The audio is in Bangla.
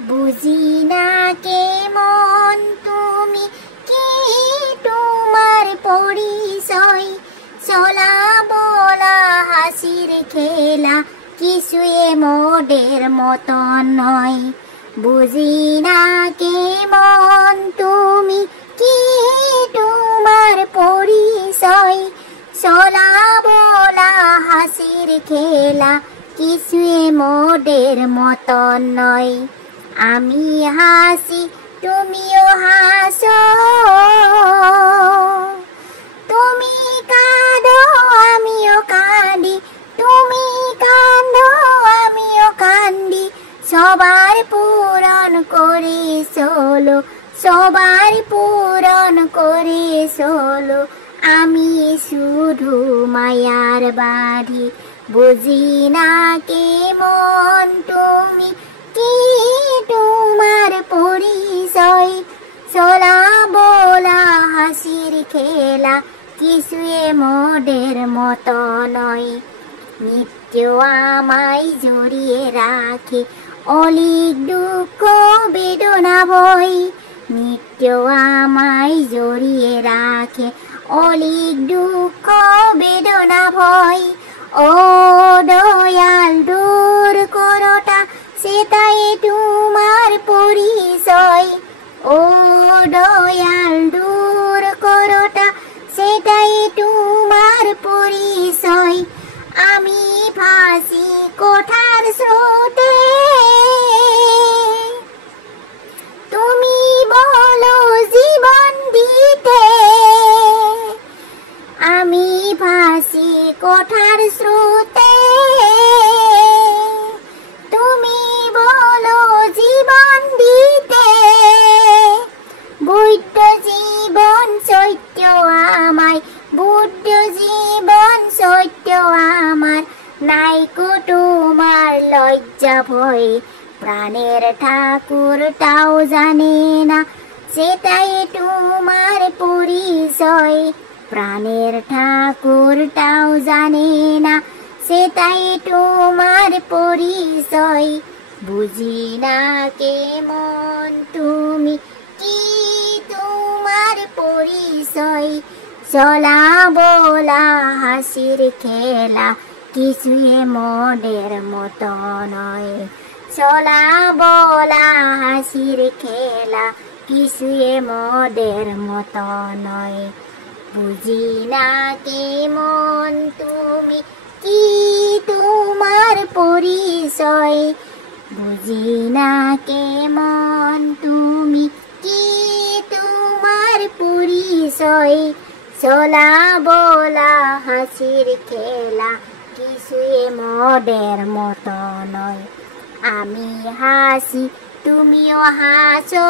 বুঝি না কেমন তুমি, কি তোমার পরিচয়? চলা বলা হাসির খেলা কিছুই মোদের মতন নয়। বুঝি না কেমন তুমি, কি তোমার পরিচয়? চলা বলা হাসির খেলা কিছুই মোদের মতন নয়। আমি হাসি তুমিও হাসো, তুমি কাঁদো আমিও কাঁদি, তুমি কাঁদো আমিও কান্দি। সবার পূরণ করে চলো, সবার পূরণ করে চলো। আমি শুধু মায়ার বাড়ি। বুঝি না কেমন তুমি, কি তোমার পরিচয়? চলা বলা হাসির খেলা কিছুই মোদের মতো নয়। নিত্য আমায় জড়িয়ে রাখে অলিক দুঃখ বেদনা ভয়। নিত্য আমায় জড়িয়ে রাখে অলিক দুঃখ বেদনা ভয়। ও দয়াল দূর করোটা, সেটাই তোমার পরিচয়। ও দয়াল দূর করোটা, সেটাই তোমার পরিচয়। আমি ভাসি কোঠার স্রোতে, তুমি বলো জীবন দিতে। আমি ভাসি কোঠার স্রোতে, তুমি বলো জীবন দিতে। বুদ্ধ জীবন সত্য আমায়, বুদ্ধ জীবন সত্য আমার। নাইকো তোমার লজ্জা ভয়, প্রাণের ঠাকুর তাও জানে না, সেটাই তোমার পরিচয়। প্রাণের ঠাকুর তাও জানে না, সেটাই তোমার পরিচয়। বুঝি না কেমন তুমি, কি তোমার পরিচয়? চলা বলা হাসির খেলা কিছুই মোদের মতো নয়। চলা বলা হাসির খেলা কিছুই মোদের মতো নয়। বুঝি না কেমন তুমি, কি তোমার পরিচয়? বুঝি না কেমন তুমি, কি তোমার পরিচয়? চলা বলা হাসির খেলা কিছুই মোদের মতো নয়। আমি হাসি তুমিও হাসো।